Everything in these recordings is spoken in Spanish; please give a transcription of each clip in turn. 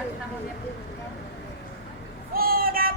Fora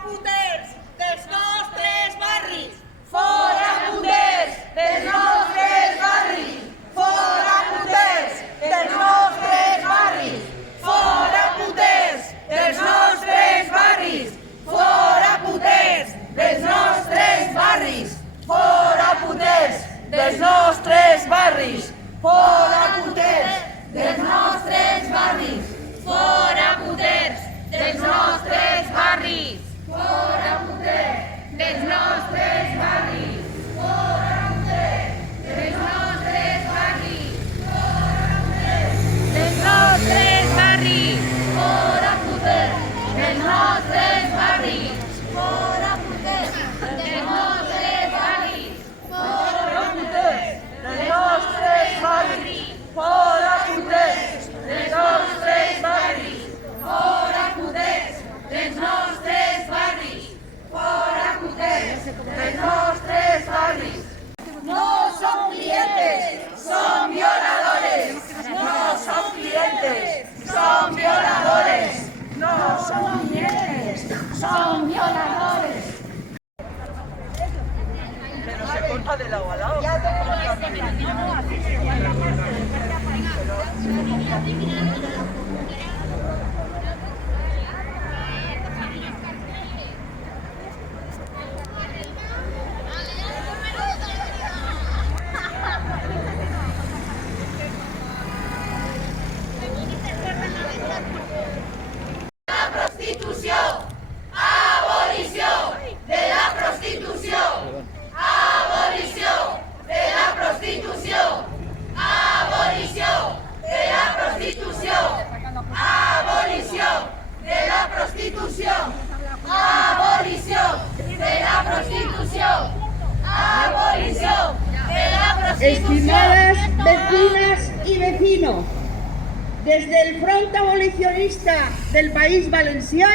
puters dels nostres barris! Fora puters dels nostres barris! Fora puters dels nostres barris! Fora puters dels nostres barris! Fora puters dels nostres barris! Fora puters dels nostres barris! Fora puters dels nostres barris! Fora puters dels nostres barris! Fora puters dels nostres barris! Fora puters dels nostres barris! Fora puters dels nostres barris! Fora puters dels nostres barris! Fora puters dels nostres barris! Fora puters dels nostres barris! Fora puters dels nostres barris! Fora puters dels nostres barris! Fora puters dels nostres barris! No son clientes, son violadores! No son clientes, son violadores! No son clientes, son violadores! Pero se corta de lado a lado. Estimadas vecinas y vecinos, desde el Front Abolicionista del País Valencià,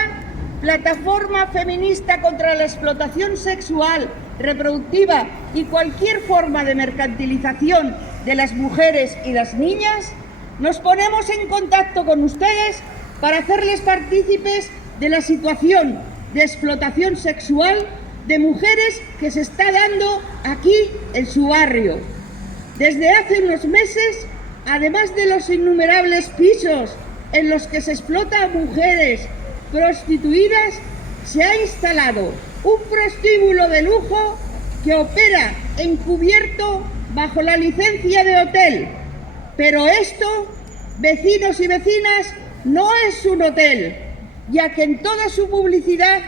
plataforma feminista contra la explotación sexual, reproductiva y cualquier forma de mercantilización de las mujeres y las niñas, nos ponemos en contacto con ustedes para hacerles partícipes de la situación de explotación sexual de mujeres que se está dando aquí en su barrio. Desde hace unos meses, además de los innumerables pisos en los que se explota a mujeres prostituidas, se ha instalado un prostíbulo de lujo que opera encubierto bajo la licencia de hotel. Pero esto, vecinos y vecinas, no es un hotel, ya que en toda su publicidad,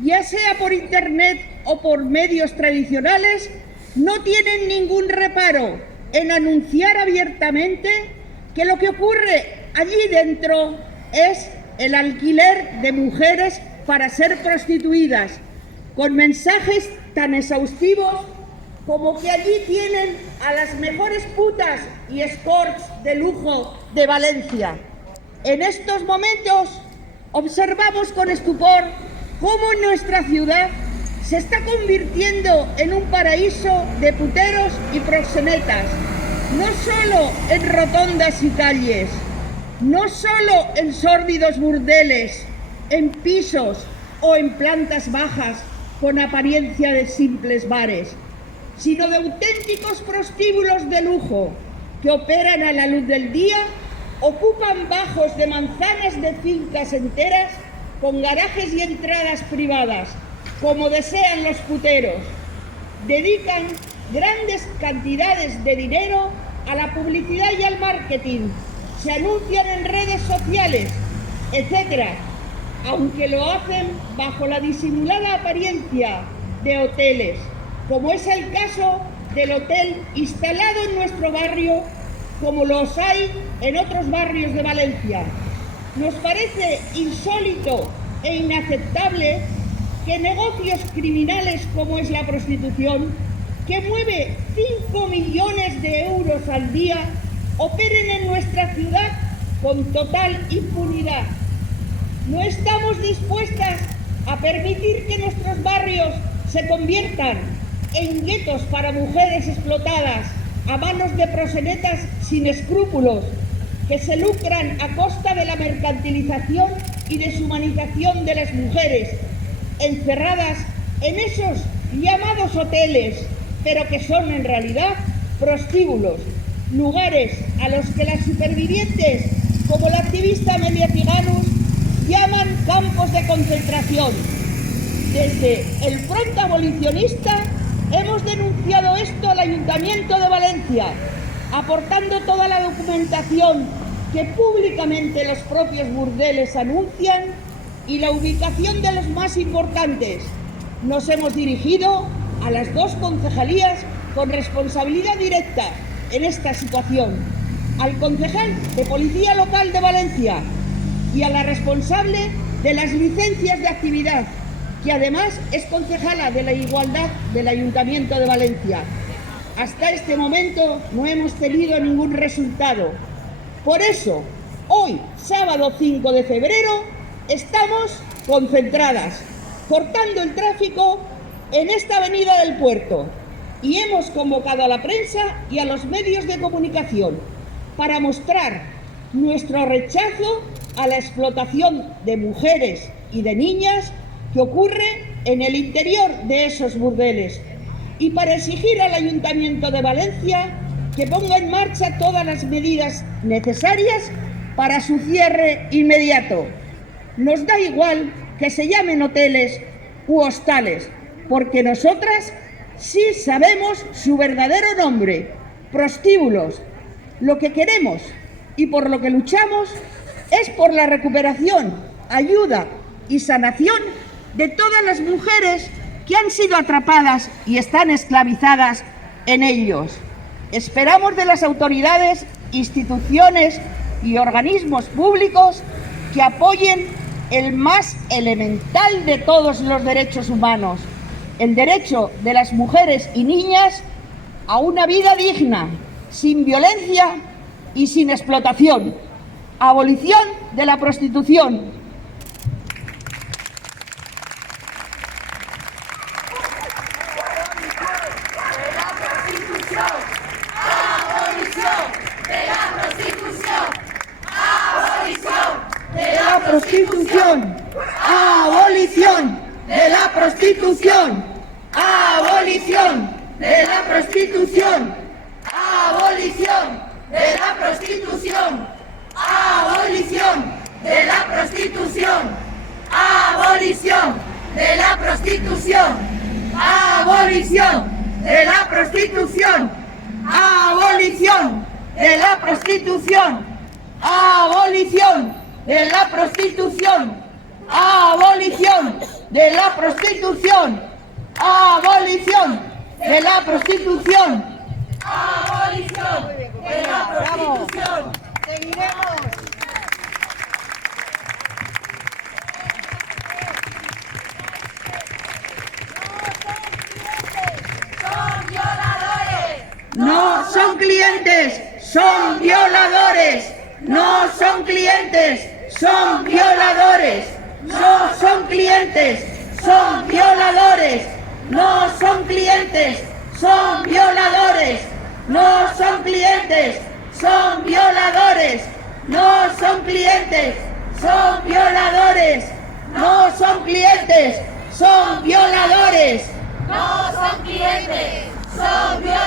ya sea por internet o por medios tradicionales, no tienen ningún reparo en anunciar abiertamente que lo que ocurre allí dentro es el alquiler de mujeres para ser prostituidas, con mensajes tan exhaustivos como que allí tienen a las mejores putas y escorts de lujo de Valencia. En estos momentos observamos con estupor cómo en nuestra ciudad se está convirtiendo en un paraíso de puteros y proxenetas, no solo en rotondas y calles, no solo en sórdidos burdeles, en pisos o en plantas bajas con apariencia de simples bares, sino de auténticos prostíbulos de lujo que operan a la luz del día, ocupan bajos de manzanas de fincas enteras con garajes y entradas privadas, como desean los puteros. Dedican grandes cantidades de dinero a la publicidad y al marketing, se anuncian en redes sociales, etc., aunque lo hacen bajo la disimulada apariencia de hoteles, como es el caso del hotel instalado en nuestro barrio, como los hay en otros barrios de Valencia. Nos parece insólito e inaceptable que negocios criminales como es la prostitución, que mueve 5 millones de euros al día, operen en nuestra ciudad con total impunidad. No estamos dispuestas a permitir que nuestros barrios se conviertan en guetos para mujeres explotadas a manos de proxenetas sin escrúpulos, que se lucran a costa de la mercantilización y deshumanización de las mujeres, encerradas en esos llamados hoteles, pero que son en realidad prostíbulos, lugares a los que las supervivientes, como la activista Amelia Tiganus, llaman campos de concentración. Desde el Front Abolicionista hemos denunciado esto al Ayuntamiento de Valencia, aportando toda la documentación que públicamente los propios burdeles anuncian y la ubicación de los más importantes. Nos hemos dirigido a las dos concejalías con responsabilidad directa en esta situación, al concejal de Policía Local de Valencia y a la responsable de las licencias de actividad, que además es concejala de la Igualdad del Ayuntamiento de Valencia. Hasta este momento no hemos tenido ningún resultado. Por eso, hoy, sábado 5 de febrero, estamos concentradas, cortando el tráfico en esta avenida del Puerto, y hemos convocado a la prensa y a los medios de comunicación para mostrar nuestro rechazo a la explotación de mujeres y de niñas que ocurre en el interior de esos burdeles, y para exigir al Ayuntamiento de Valencia que ponga en marcha todas las medidas necesarias para su cierre inmediato. Nos da igual que se llamen hoteles u hostales, porque nosotras sí sabemos su verdadero nombre: prostíbulos. Lo que queremos y por lo que luchamos es por la recuperación, ayuda y sanación de todas las mujeres que han sido atrapadas y están esclavizadas en ellos. Esperamos de las autoridades, instituciones y organismos públicos que apoyen el más elemental de todos los derechos humanos, el derecho de las mujeres y niñas a una vida digna, sin violencia y sin explotación. Abolición de la prostitución. Prostitución, abolición de la prostitución, abolición de la prostitución, abolición de la prostitución, abolición de la prostitución, abolición de la prostitución, abolición de la prostitución, abolición de la prostitución, abolición de la prostitución, abolición de la prostitución, abolición de la prostitución, abolición de la prostitución. Seguiremos. No son clientes, son violadores. No son clientes, son violadores. No son clientes, son violadores. No son clientes, son violadores. No son clientes, son violadores. No son clientes, son violadores. No son clientes, son violadores. No son clientes, son violadores.